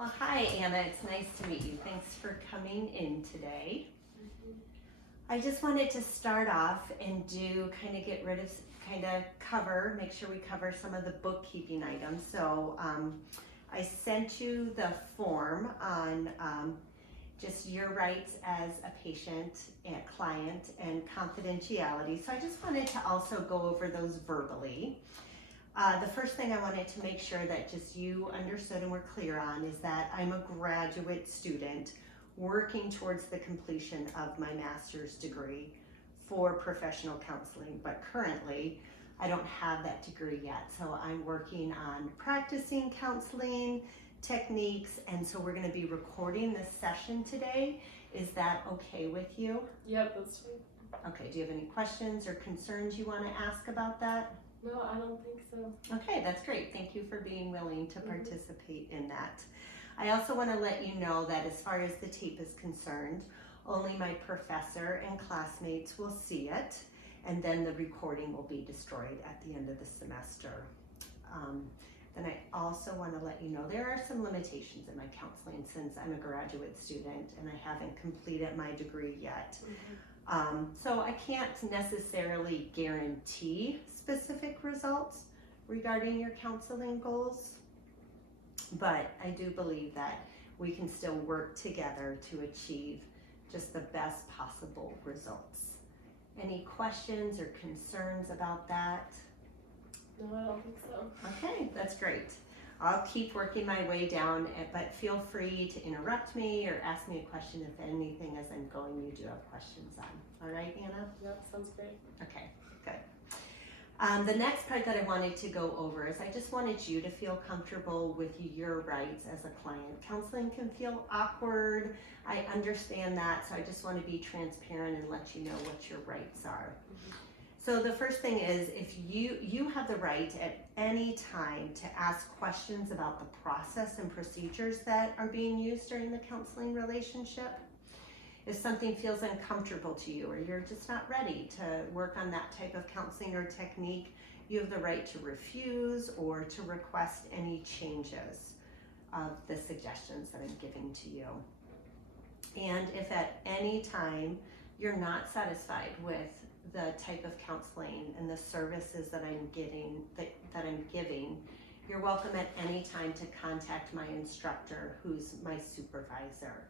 Well, hi, Anna. It's nice to meet you. Thanks for coming in today. I just wanted to start off and make sure we cover some of the bookkeeping items. So I sent you the form on just your rights as a patient and client and confidentiality. So I just wanted to also go over those verbally. The first thing I wanted to make sure that just you understood and were clear on is that I'm a graduate student working towards the completion of my master's degree for professional counseling, but currently I don't have that degree yet. So I'm working on practicing counseling techniques, and so we're going to be recording this session today. Is that okay with you? Yep, that's fine. Okay, do you have any questions or concerns you want to ask about that? No, I don't think so. Okay, that's great. Thank you for being willing to participate in that. I also want to let you know that as far as the tape is concerned, only my professor and classmates will see it, and then the recording will be destroyed at the end of the semester. Then I also want to let you know there are some limitations in my counseling since I'm a graduate student and I haven't completed my degree yet. So I can't necessarily guarantee specific results regarding your counseling goals, but I do believe that we can still work together to achieve just the best possible results. Any questions or concerns about that? No, I don't think so. Okay, that's great. I'll keep working my way down, but feel free to interrupt me or ask me a question if anything as I'm going you do have questions on. All right, Anna? Yep, sounds great. Okay, good. The next part that I wanted to go over is I just wanted you to feel comfortable with your rights as a client. Counseling can feel awkward. I understand that, so I just want to be transparent and let you know what your rights are. So the first thing is if you have the right at any time to ask questions about the process and procedures that are being used during the counseling relationship. If something feels uncomfortable to you or you're just not ready to work on that type of counseling or technique, you have the right to refuse or to request any changes of the suggestions that I'm giving to you. And if at any time you're not satisfied with the type of counseling and the services that I'm giving, you're welcome at any time to contact my instructor, who's my supervisor.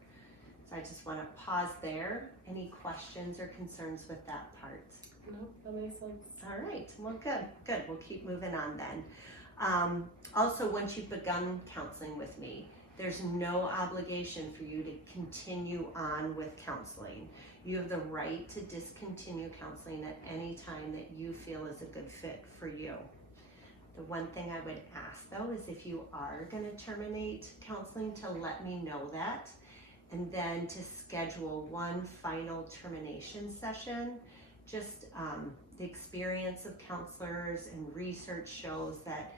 So I just want to pause there. Any questions or concerns with that part? No, that makes sense. All right, well, good. We'll keep moving on then. Also, once you've begun counseling with me, there's no obligation for you to continue on with counseling. You have the right to discontinue counseling at any time that you feel is a good fit for you. The one thing I would ask though is if you are going to terminate counseling to let me know that, and then to schedule one final termination session. Just the experience of counselors and research shows that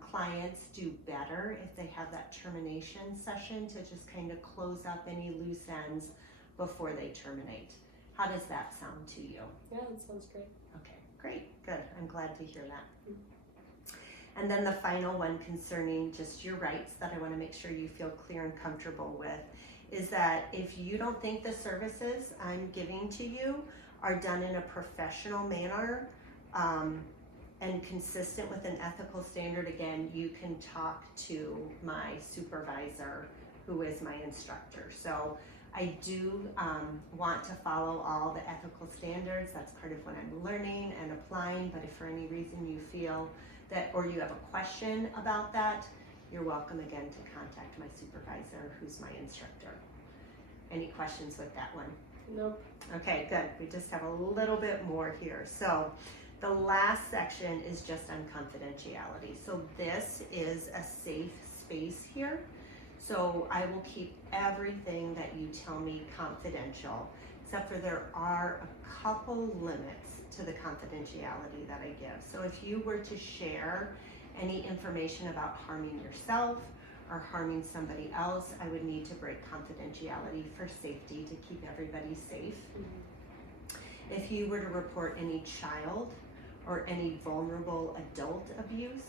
clients do better if they have that termination session to just kind of close up any loose ends before they terminate. How does that sound to you? Yeah, that sounds great. Okay, great, good. I'm glad to hear that. And then the final one concerning just your rights that I want to make sure you feel clear and comfortable with is that if you don't think the services I'm giving to you are done in a professional manner and consistent with an ethical standard, again, you can talk to my supervisor, who is my instructor. So I do want to follow all the ethical standards. That's part of what I'm learning and applying, but if for any reason you feel that, or you have a question about that, you're welcome again to contact my supervisor, who's my instructor. Any questions with that one? Nope. Okay, good. We just have a little bit more here. So the last section is just on confidentiality. So this is a safe space here. So I will keep everything that you tell me confidential, except for there are a couple limits to the confidentiality that I give. So if you were to share any information about harming yourself or harming somebody else, I would need to break confidentiality for safety to keep everybody safe. If you were to report any child or any vulnerable adult abuse,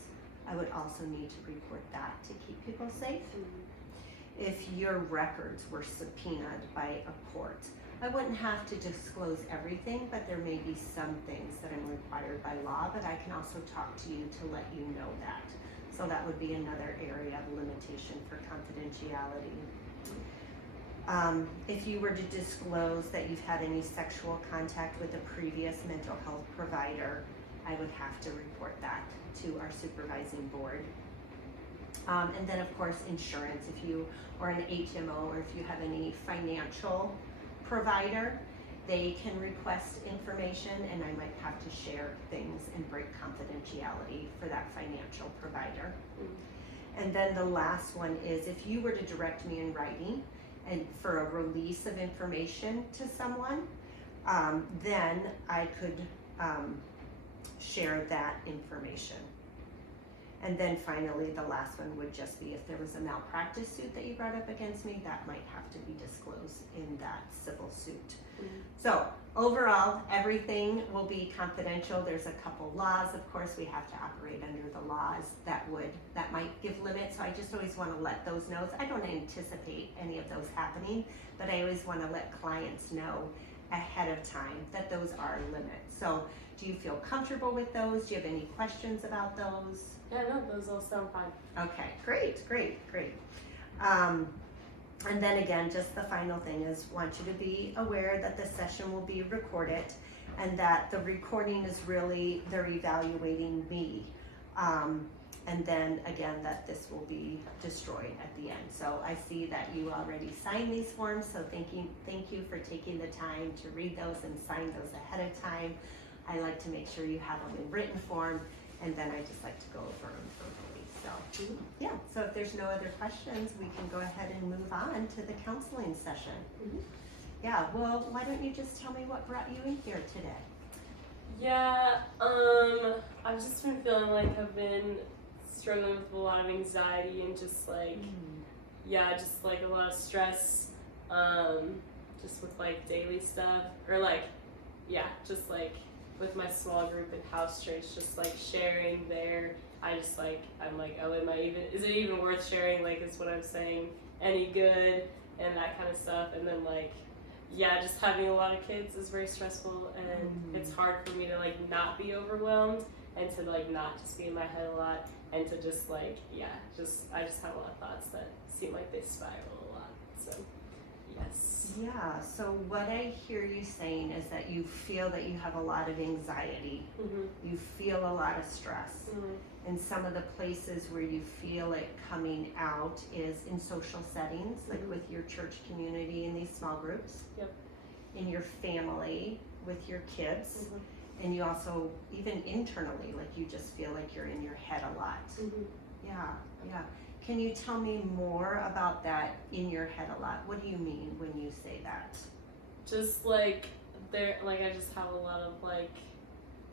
I would also need to report that to keep people safe. Mm-hmm. If your records were subpoenaed by a court, I wouldn't have to disclose everything, but there may be some things that I'm required by law, but I can also talk to you to let you know that. So that would be another area of limitation for confidentiality. If you were to disclose that you've had any sexual contact with a previous mental health provider, I would have to report that to our supervising board. And then of course insurance, if you are an HMO or if you have any financial provider, they can request information and I might have to share things and break confidentiality for that financial provider. And then the last one is if you were to direct me in writing and for a release of information to someone, then I could share that information. And then finally, the last one would just be if there was a malpractice suit that you brought up against me, that might have to be disclosed in that civil suit. Mm-hmm. So overall, everything will be confidential. There's a couple laws, of course, we have to operate under the laws that might give limits. So I just always want to let those know. I don't anticipate any of those happening, but I always want to let clients know ahead of time that those are limits. So do you feel comfortable with those? Do you have any questions about those? Yeah, no, those all sound fine. Okay, great. And then again, just the final thing is want you to be aware that the session will be recorded and that the recording is really, they're evaluating me. And then again, that this will be destroyed at the end. So I see that you already signed these forms, so thank you for taking the time to read those and sign those ahead of time. I like to make sure you have them in written form, and then I just like to go over them verbally. So yeah, so if there's no other questions, we can go ahead and move on to the counseling session. Mm-hmm. Yeah, well, why don't you just tell me what brought you in here today? Yeah, I've just been feeling like I've been struggling with a lot of anxiety and just like, just like a lot of stress, just with like daily stuff, or like, just like with my small group in house church, just like sharing there. I'm like, oh, is it even worth sharing? Like, is what I'm saying any good? And that kind of stuff. And then like, just having a lot of kids is very stressful, and it's hard for me to like not be overwhelmed and to like not just be in my head a lot, and to just like, I just have a lot of thoughts that seem like they spiral a lot. So, yes. Yeah, so what I hear you saying is that you feel that you have a lot of anxiety. Mm-hmm. You feel a lot of stress. Mm-hmm. And some of the places where you feel it coming out is in social settings, like with your church community in these small groups. Yep. In your family, with your kids. Mm-hmm. And you also, even internally, like you just feel like you're in your head a lot. Mm-hmm. Yeah. Can you tell me more about that in your head a lot? What do you mean when you say that? Just like I just have a lot of like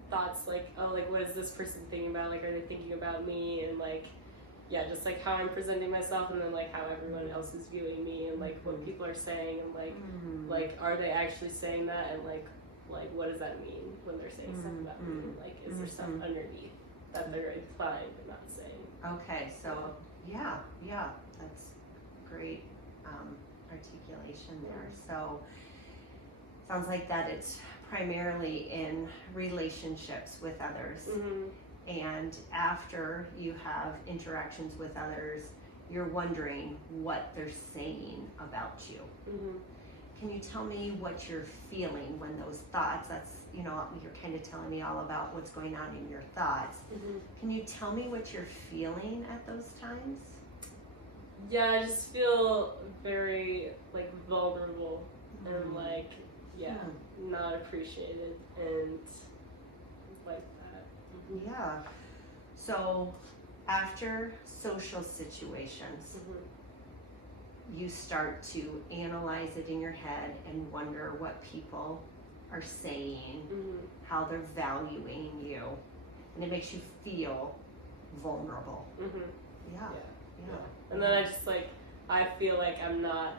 thoughts like, oh, like what is this person thinking about? Like, are they thinking about me? And like, just like how I'm presenting myself, and then like how everyone else is viewing me, and like what people are saying, and like are they actually saying that? And like what does that mean when they're saying stuff about me? Like, is there stuff underneath that they're implying but not saying? Okay, so yeah, that's great articulation there. So sounds like that it's primarily in relationships with others. And after you have interactions with others, you're wondering what they're saying about you. Can you tell me what you're feeling when those thoughts, you're kind of telling me all about what's going on in your thoughts. Can you tell me what you're feeling at those times? Yeah, I just feel very like vulnerable and like, not appreciated and like that. Yeah. So after social situations, you start to analyze it in your head and wonder what people are saying, how they're valuing you, and it makes you feel vulnerable. Yeah. And then I feel like I'm not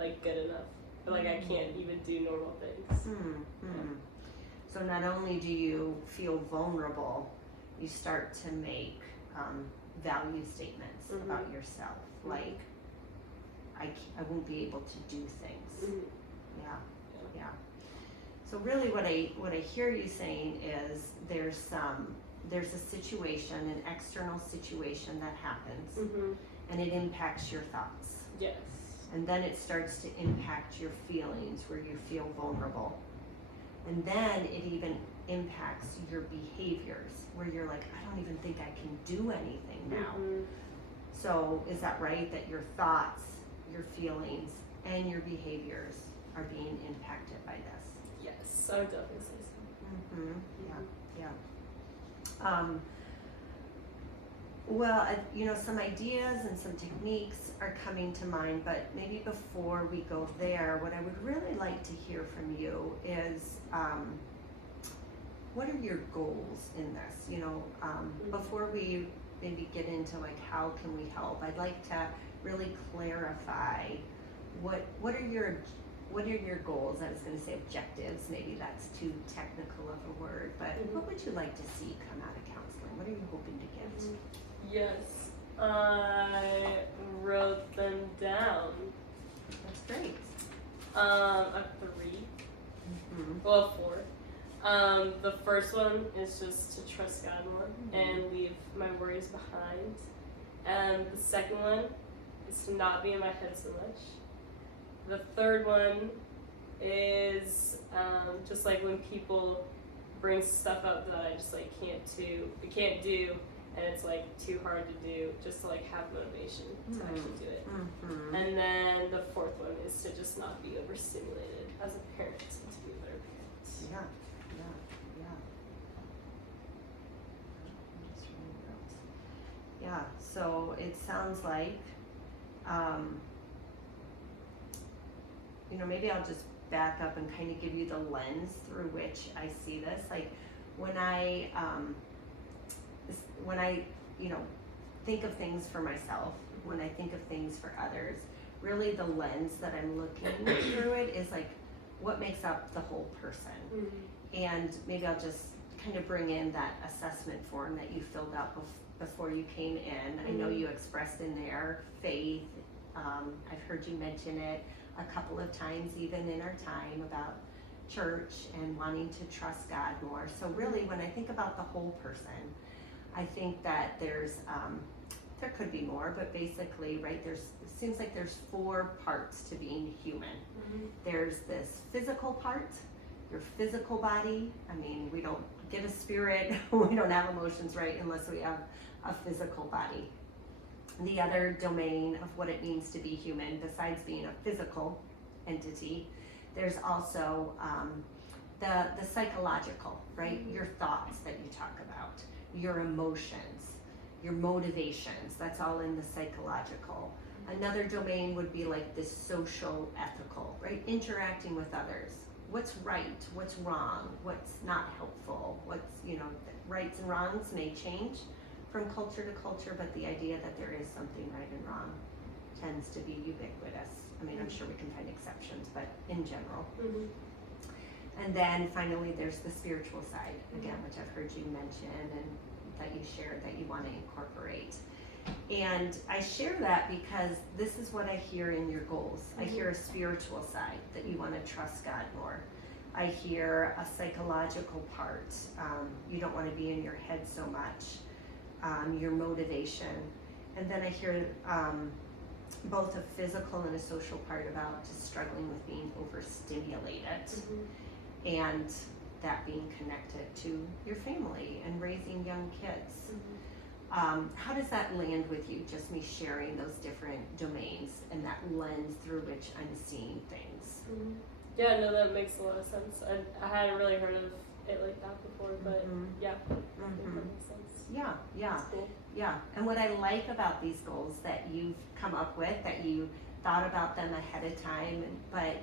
like good enough, or like I can't even do normal things. So not only do you feel vulnerable, you start to make value statements Mhm. about yourself, Mhm. like I won't be able to do things. Mhm. Yeah, yeah. So really, what I hear you saying is there's a situation, an external situation that happens, Mhm. and it impacts your thoughts, Yes. and then it starts to impact your feelings, where you feel vulnerable, and then it even impacts your behaviors, where you're like, I don't even think I can do anything now. Mhm. So is that right, that your thoughts, your feelings, and your behaviors are being impacted by this? Yes, I would definitely say so. Mm-hmm. Yeah, yeah. Well, some ideas and some techniques are coming to mind, but maybe before we go there, what I would really like to hear from you is, what are your goals in this? Before we maybe get into like how can we help, I'd like to really clarify what are your goals? I was going to say objectives. Maybe that's too technical of a word, but what would you like to see come out of counseling? What are you hoping to get? Yes, I wrote them down. That's great. I have 3. Mm-hmm. Well, 4. The first one is just to trust God more and leave my worries behind. And the second one is to not be in my head so much. The third one is just like when people bring stuff up that I just like can't do, and it's like too hard to do, just to like have motivation to actually do it. Mm-hmm. And then the fourth one is to just not be overstimulated as a parent and to be a better parent. Yeah, yeah. I'm just writing notes. Yeah, so it sounds like, maybe I'll just back up and kind of give you the lens through which I see this. Like when I think of things for myself, when I think of things for others, really the lens that I'm looking through it is like what makes up the whole person. Mm-hmm. And maybe I'll just kind of bring in that assessment form that you filled out before you came in. I know you expressed in there faith. I've heard you mention it a couple of times even in our time about church and wanting to trust God more. So really when I think about the whole person, I think that there could be more, but basically, right, it seems like there's 4 parts to being human. Mm-hmm. There's this physical part, your physical body. I mean, we don't get a spirit, we don't have emotions, right, unless we have a physical body. The other domain of what it means to be human, besides being a physical entity, there's also the psychological, right? Mm-hmm. Your thoughts that you talk about, your emotions, your motivations, that's all in the psychological. Another domain would be like this social ethical, right? Interacting with others. What's right, what's wrong, what's not helpful, rights and wrongs may change from culture to culture, but the idea that there is something right and wrong tends to be ubiquitous. I mean, I'm sure we can find exceptions, but in general. Mm-hmm. And then finally, there's the spiritual side, again, which I've heard you mention and that you shared that you want to incorporate. And I share that because this is what I hear in your goals. I hear a spiritual side, that you want to trust God more. I hear a psychological part. You don't want to be in your head so much. Your motivation. And then I hear both a physical and a social part about just struggling with being overstimulated. Mm-hmm. And that being connected to your family and raising young kids. Mm-hmm. How does that land with you, just me sharing those different domains and that lens through which I'm seeing things? Mm-hmm. Yeah, no, that makes a lot of sense. I hadn't really heard of it like that before, but yeah, I think that makes sense. Yeah, That's cool. yeah. And what I like about these goals that you've come up with, that you thought about them ahead of time, but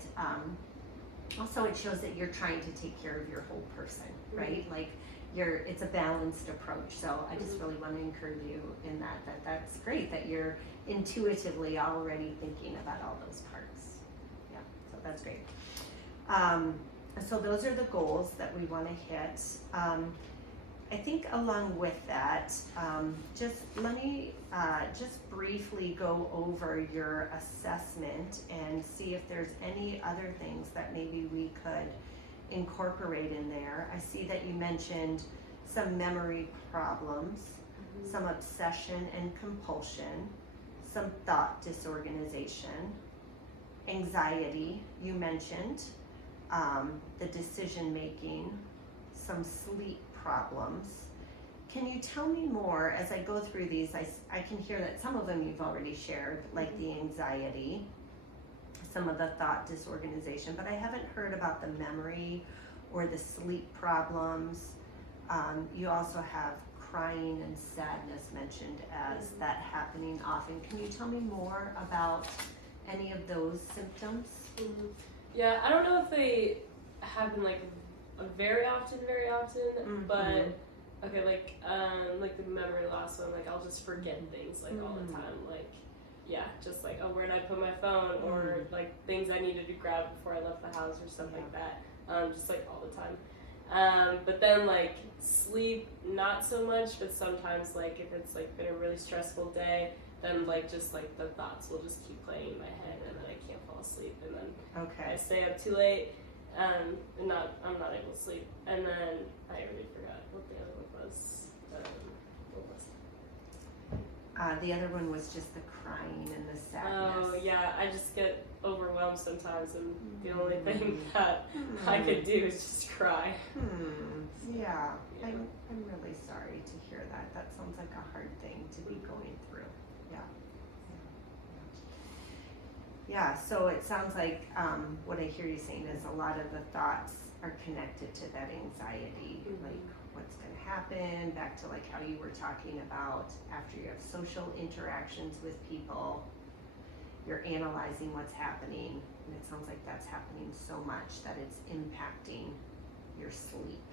also it shows that you're trying to take care of your whole person, right? Like it's a balanced approach. So I just really want to encourage you in that's great that you're intuitively already thinking about all those parts. Yeah, so that's great. So those are the goals that we want to hit. I think along with that, just let me just briefly go over your assessment and see if there's any other things that maybe we could incorporate in there. I see that you mentioned some memory problems, some obsession and compulsion, some thought disorganization, anxiety, you mentioned, the decision making, some sleep problems. Can you tell me more as I go through these? I can hear that some of them you've already shared, like the anxiety, some of the thought disorganization, but I haven't heard about the memory or the sleep problems. You also have crying and sadness mentioned as that happening often. Can you tell me more about any of those symptoms? Yeah, I don't know if they happen like very often, but okay, like the memory loss one, like I'll just forget things like all the time, like yeah, just like, oh, where did I put my phone, or like things I needed to grab before I left the house or stuff like that, just like all the time. But then like sleep, not so much, but sometimes like if it's like been a really stressful day, then like just like the thoughts will just keep playing in my head, and then I can't fall asleep, and then I stay up too late, and I'm not able to sleep, and then I already forgot what the other one was. What was it? The other one was just the crying and the sadness. Oh yeah, I just get overwhelmed sometimes, and the only thing that I could do is just cry. Yeah. I'm really sorry to hear that. That sounds like a hard thing to be going through. Yeah, so it sounds like what I hear you saying is a lot of the thoughts are connected to that anxiety, like what's going to happen, back to like how you were talking about after you have social interactions with people, you're analyzing what's happening, and it sounds like that's happening so much that it's impacting your sleep.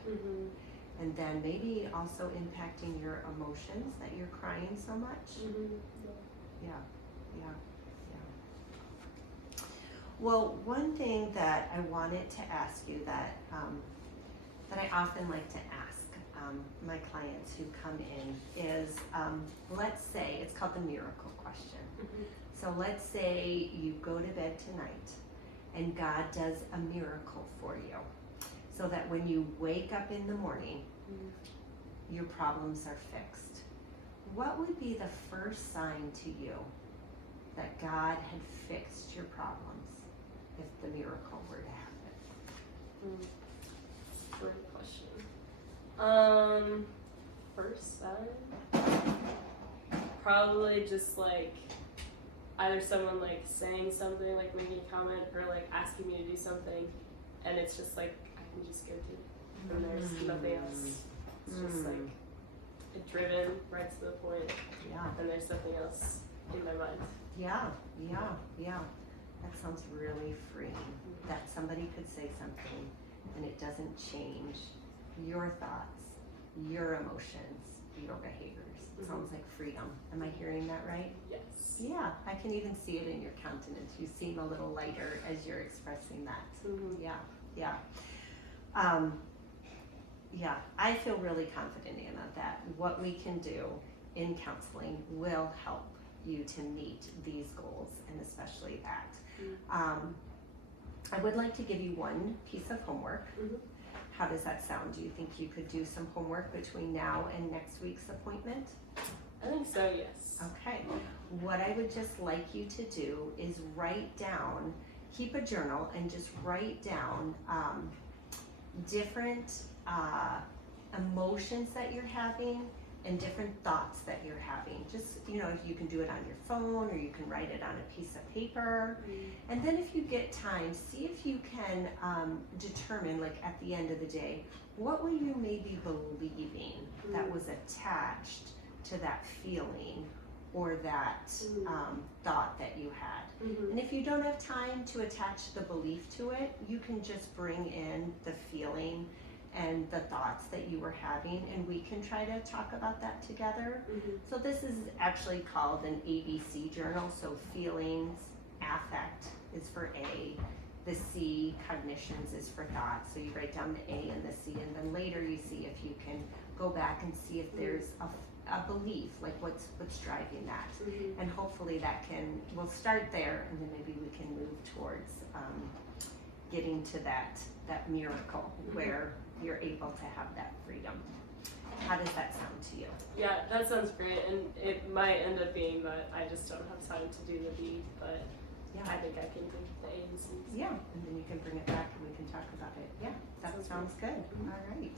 And then maybe also impacting your emotions, that you're crying so much. Yeah. Well, one thing that I wanted to ask you that that I often like to ask my clients who come in is, let's say, it's called the miracle question. So let's say you go to bed tonight and God does a miracle for you, so that when you wake up in the morning, your problems are fixed. What would be the first sign to you that God had fixed your problems if the miracle were to happen? Great question. First sign? Probably just like either someone like saying something, like making a comment, or like asking me to do something, and it's just like I can just go to, and there's nothing else. It's just like driven right to the point, and there's nothing else in my mind. Yeah. That sounds really freeing, that somebody could say something and it doesn't change your thoughts, your emotions, your behaviors. It sounds like freedom. Am I hearing that right? Yes. Yeah, I can even see it in your countenance. You seem a little lighter as you're expressing that. Yeah, I feel really confident, Anna, that what we can do in counseling will help you to meet these goals, and especially that. I would like to give you one piece of homework. How does that sound? Do you think you could do some homework between now and next week's appointment? I think so, yes. Okay. What I would just like you to do is write down, keep a journal, and just write down different emotions that you're having and different thoughts that you're having. Just, if you can do it on your phone, or you can write it on a piece of paper. And then if you get time, see if you can determine, like at the end of the day, what were you maybe believing that was attached to that feeling or that thought that you had. And if you don't have time to attach the belief to it, you can just bring in the feeling and the thoughts that you were having, and we can try to talk about that together. So this is actually called an ABC journal. So feelings, affect is for A, the C, cognitions, is for thoughts. So you write down the A and the C, and then later you see if you can go back and see if there's a belief, like what's driving that. Mm-hmm. And hopefully we'll start there, and then maybe we can move towards getting to that miracle where you're able to have that freedom. How does that sound to you? Yeah, that sounds great, and it might end up being that I just don't have time to do the B, but Yeah. I think I can do the A and C. Yeah, and then you can bring it back and we can talk about it. Yeah, that sounds good. Mhm. All right.